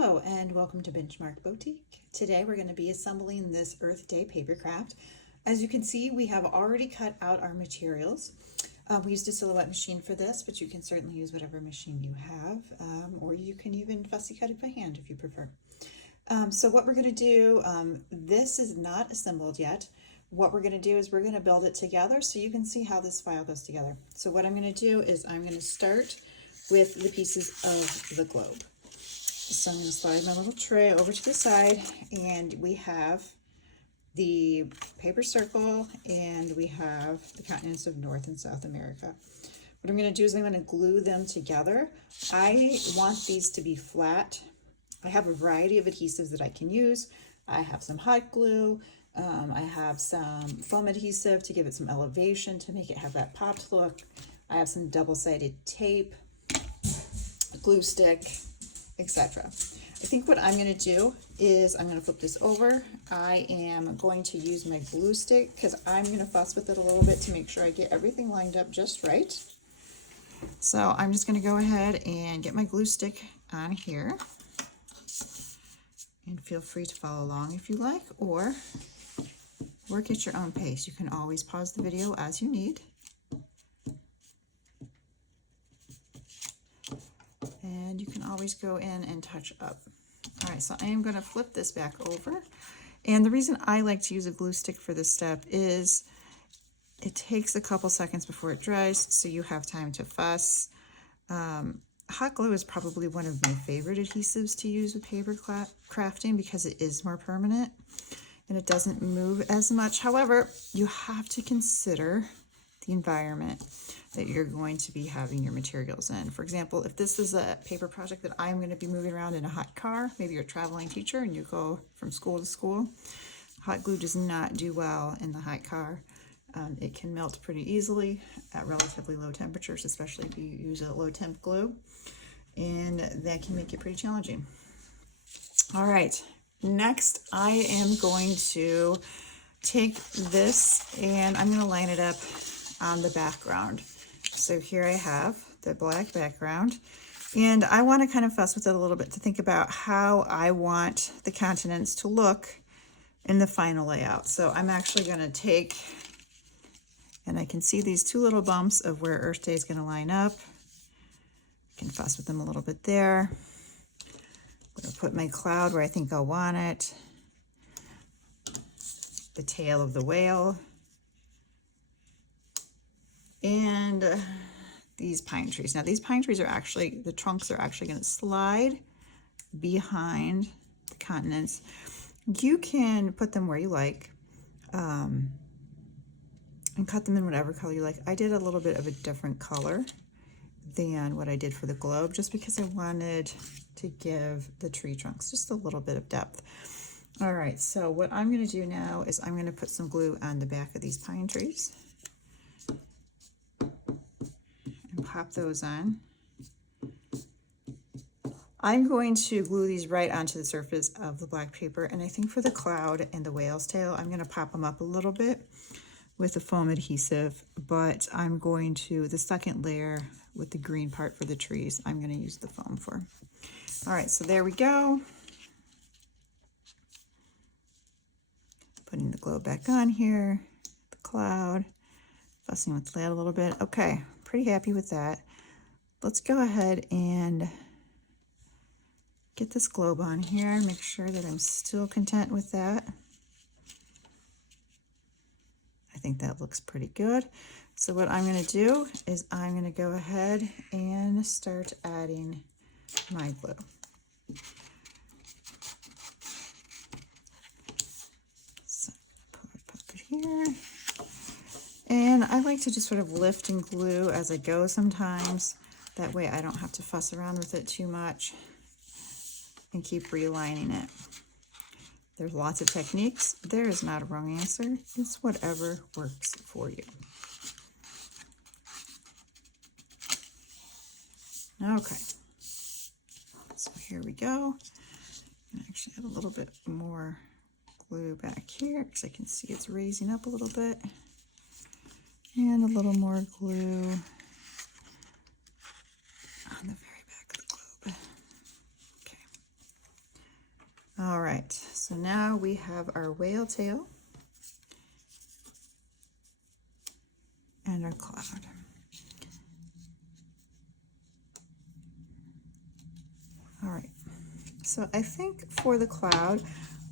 Hello and welcome to Benchmark Boutique. Today we're going to be assembling this Earth Day Papercraft. As you can see, we have already cut out our materials. We used a Silhouette machine for this, but you can certainly use whatever machine you have, or you can even fussy cut it by hand if you prefer. So what we're going to do, this is not assembled yet. What we're going to do is we're going to build it together so you can see how this file goes together. So what I'm going to do is I'm going to start with the pieces of the globe. So I'm going to slide my little tray over to the side, and we have the paper circle and we have the continents of North and South America. What I'm going to do is I'm going to glue them together. I want these to be flat. I have a variety of adhesives that I can use. I have some hot glue. I have some foam adhesive to give it some elevation to make it have that popped look. I have some double-sided tape, a glue stick, etc. I think what I'm going to do is I'm going to flip this over. I am going to use my glue stick because I'm going to fuss with it a little bit to make sure I get everything lined up just right. So I'm just going to go ahead and get my glue stick on here. And feel free to follow along if you like, or work at your own pace. You can always pause the video as you need. And you can always go in and touch up. All right, so I am going to flip this back over. And the reason I like to use a glue stick for this step is it takes a couple seconds before it dries, so you have time to fuss. Hot glue is probably one of my favorite adhesives to use with paper crafting because it is more permanent and it doesn't move as much. However, you have to consider the environment that you're going to be having your materials in. For example, if this is a paper project that I'm going to be moving around in a hot car, maybe you're a traveling teacher and you go from school to school, hot glue does not do well in the hot car. It can melt pretty easily at relatively low temperatures, especially if you use a low temp glue, and that can make it pretty challenging. All right, next I am going to take this and I'm going to line it up on the background. So here I have the black background, and I want to kind of fuss with it a little bit to think about how I want the continents to look in the final layout. So I'm actually going to take, and I can see these two little bumps of where Earth Day is going to line up. I can fuss with them a little bit there. I'm going to put my cloud where I think I'll want it. The tail of the whale. And these pine trees. Now these pine trees are actually, the trunks are actually going to slide behind the continents. You can put them where you like. And cut them in whatever color you like. I did a little bit of a different color than what I did for the globe, just because I wanted to give the tree trunks just a little bit of depth. All right, so what I'm going to do now is I'm going to put some glue on the back of these pine trees and pop those on. I'm going to glue these right onto the surface of the black paper, and I think for the cloud and the whale's tail, I'm going to pop them up a little bit with the foam adhesive, but I'm going to, the second layer with the green part for the trees, I'm going to use the foam for. All right, so there we go. Putting the globe back on here, the cloud, fussing with that a little bit. Okay, pretty happy with that. Let's go ahead and get this globe on here and make sure that I'm still content with that. I think that looks pretty good. So what I'm going to do is I'm going to go ahead and start adding my glue. So pop it here. And I like to just sort of lift and glue as I go sometimes. That way I don't have to fuss around with it too much and keep relining it. There's lots of techniques. There is not a wrong answer. It's whatever works for you. Okay. So here we go. I actually have a little bit more glue back here because I can see it's raising up a little bit. And a little more glue on the very back of the globe. Okay. All right, so now we have our whale tail and our cloud. All right, so I think for the cloud,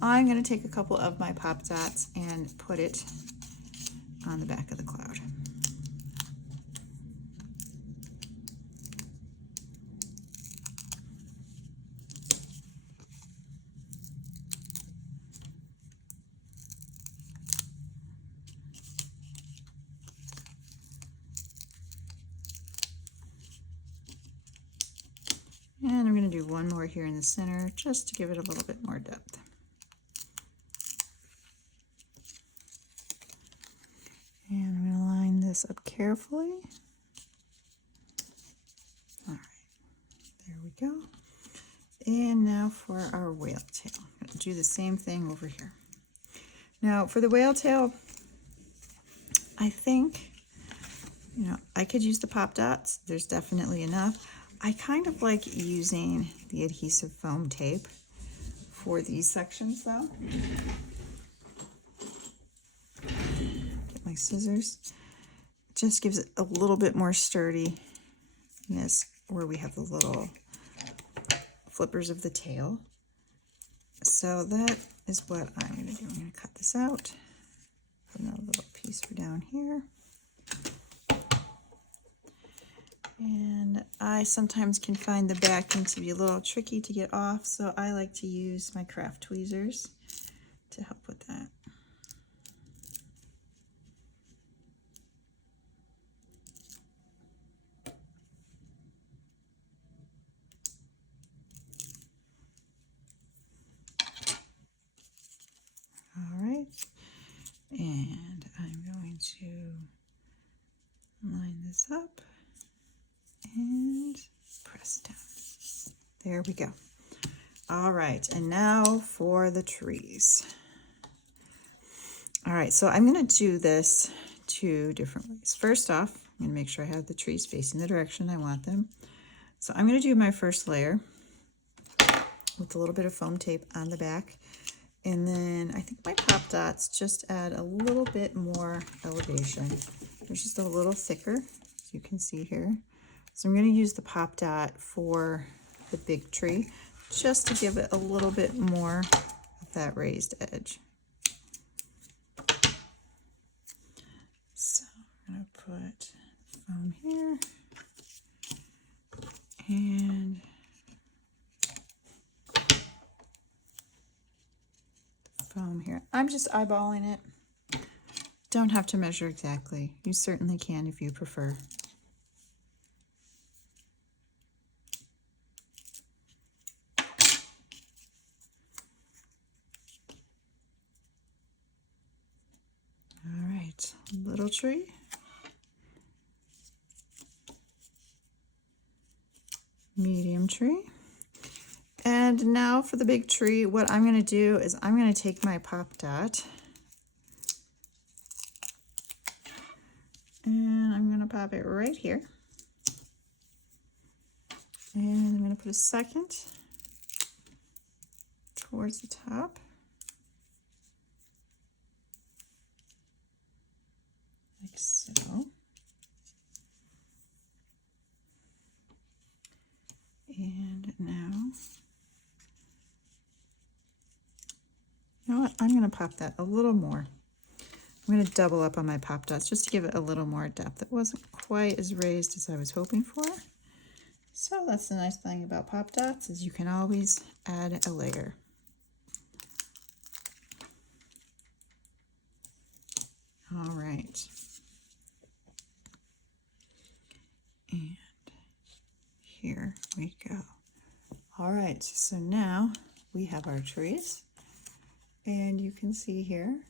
I'm going to take a couple of my pop dots and put it on the back of the cloud. And I'm going to do one more here in the center just to give it a little bit more depth. And I'm going to line this up carefully. All right, there we go. And now for our whale tail. I'm going to do the same thing over here. Now for the whale tail, I think, I could use the pop dots. There's definitely enough. I kind of like using the adhesive foam tape for these sections though. Get my scissors. Just gives it a little bit more sturdiness where we have the little flippers of the tail. So that is what I'm going to do. I'm going to cut this out. Put another little piece for down here. And I sometimes can find the backing to be a little tricky to get off, so I like to use my craft tweezers to help with that. All right, and I'm going to line this up and press down. There we go. All right, and now for the trees. All right, so I'm going to do this two different ways. First off, I'm going to make sure I have the trees facing the direction I want them. So I'm going to do my first layer with a little bit of foam tape on the back. And then I think my pop dots just add a little bit more elevation. They're just a little thicker, as you can see here. So I'm going to use the pop dot for the big tree just to give it a little bit more of that raised edge. So I'm going to put foam here and foam here. I'm just eyeballing it. Don't have to measure exactly. You certainly can if you prefer. All right, little tree. Medium tree. And now for the big tree, what I'm going to do is I'm going to take my pop dot and I'm going to pop it right here. And I'm going to put a second towards the top. Like so. And now, you know what? I'm going to pop that a little more. I'm going to double up on my pop dots just to give it a little more depth. It wasn't quite as raised as I was hoping for. So that's the nice thing about pop dots is you can always add a layer. All right. And here we go. All right, so now we have our trees. And you can see here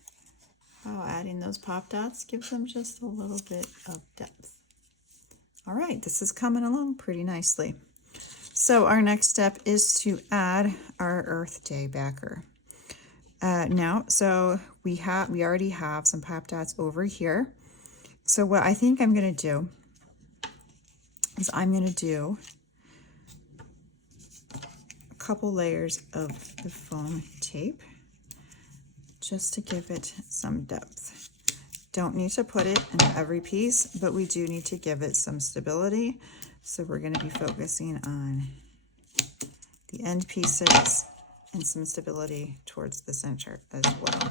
how adding those pop dots gives them just a little bit of depth. All right, this is coming along pretty nicely. So our next step is to add our Earth Day backer. So we already have some pop dots over here. So what I think I'm going to do is I'm going to do a couple layers of the foam tape just to give it some depth. Don't need to put it in every piece, but we do need to give it some stability. So we're going to be focusing on the end pieces and some stability towards the center as well.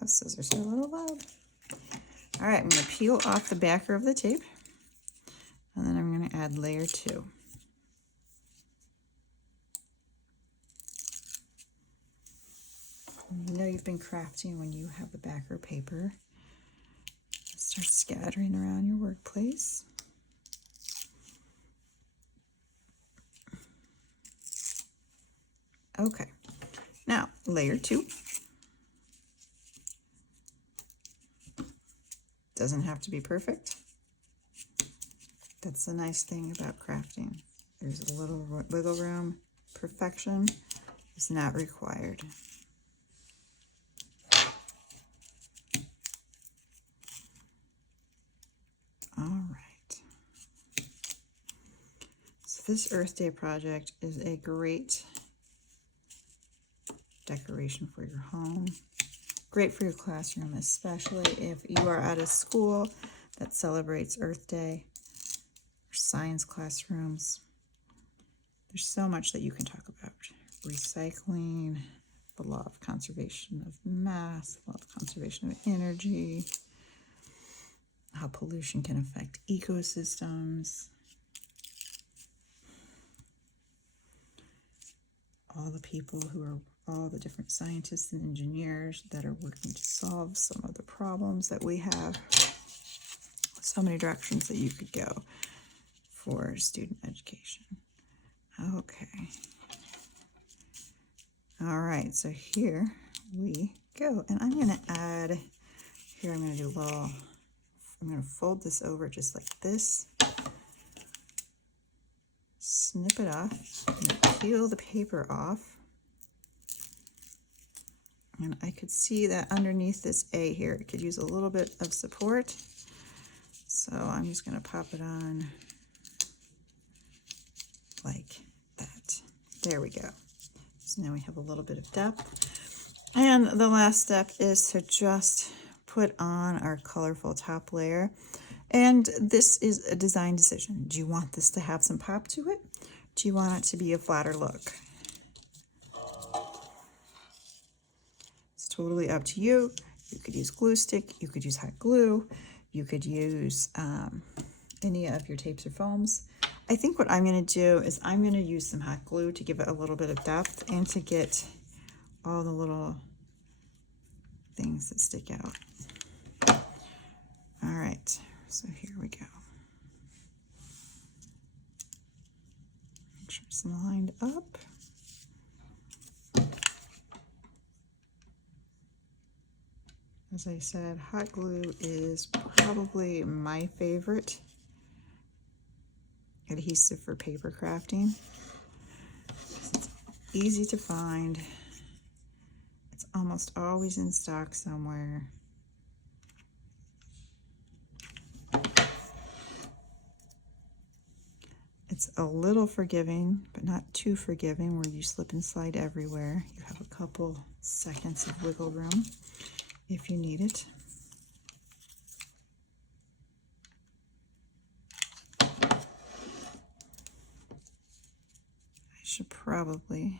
Those scissors are a little loud. All right, I'm going to peel off the backer of the tape, and then I'm going to add layer 2. You know you've been crafting when you have the backer paper. Start scattering around your workplace. Okay, now layer 2. Doesn't have to be perfect. That's the nice thing about crafting. There's a little wiggle room. Perfection is not required. All right. So this Earth Day project is a great decoration for your home. Great for your classroom, especially if you are at a school that celebrates Earth Day, or science classrooms. There's so much that you can talk about. Recycling, the law of conservation of mass, the law of conservation of energy, how pollution can affect ecosystems, all the people who are, all the different scientists and engineers that are working to solve some of the problems that we have. So many directions that you could go for student education. Okay. All right, so here we go. And I'm gonna add, here I'm gonna do a little, I'm gonna fold this over just like this. Snip it off, I'm gonna peel the paper off. And I could see that underneath this A here, it could use a little bit of support. So I'm just gonna pop it on like that. There we go. So now we have a little bit of depth. And the last step is to just put on our colorful top layer. And this is a design decision. Do you want this to have some pop to it? Do you want it to be a flatter look? It's totally up to you. You could use glue stick, you could use hot glue, you could use any of your tapes or foams. I think what I'm going to do is I'm going to use some hot glue to give it a little bit of depth and to get all the little things that stick out. All right, so here we go. Make sure it's lined up. As I said, hot glue is probably my favorite adhesive for paper crafting. It's easy to find. It's almost always in stock somewhere. It's a little forgiving, but not too forgiving, where you slip and slide everywhere. You have a couple seconds of wiggle room if you need it. I should probably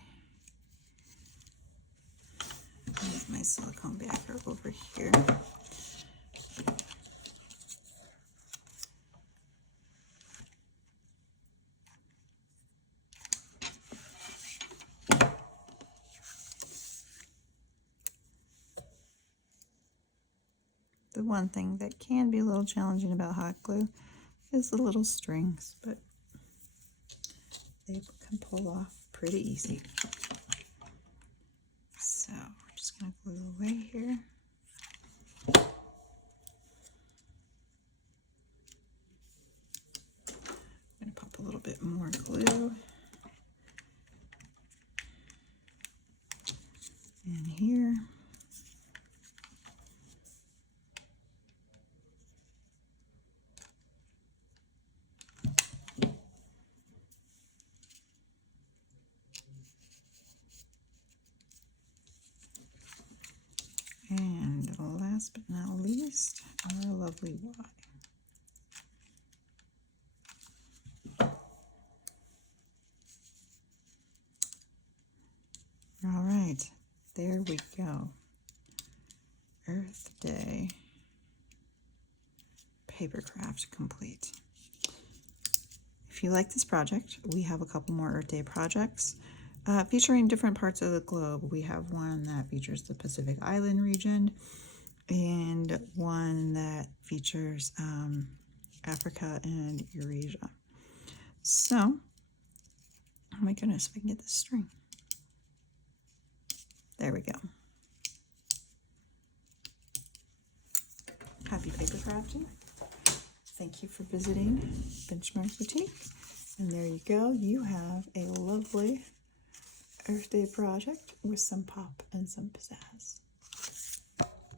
move my silicone backer over here. The one thing that can be a little challenging about hot glue is the little strings, but they can pull off pretty easy. So we're just going to glue away here. I'm going to pop a little bit more glue. And here. And last but not least, our lovely Y. All right, there we go. Earth Day Papercraft complete. If you like this project, we have a couple more Earth Day projects featuring different parts of the globe. We have one that features the Pacific Island region and one that features Africa and Eurasia. So, oh my goodness, if I can get this string. There we go. Happy paper crafting. Thank you for visiting Benchmark Boutique. And there you go. You have a lovely Earth Day project with some pop and some pizzazz.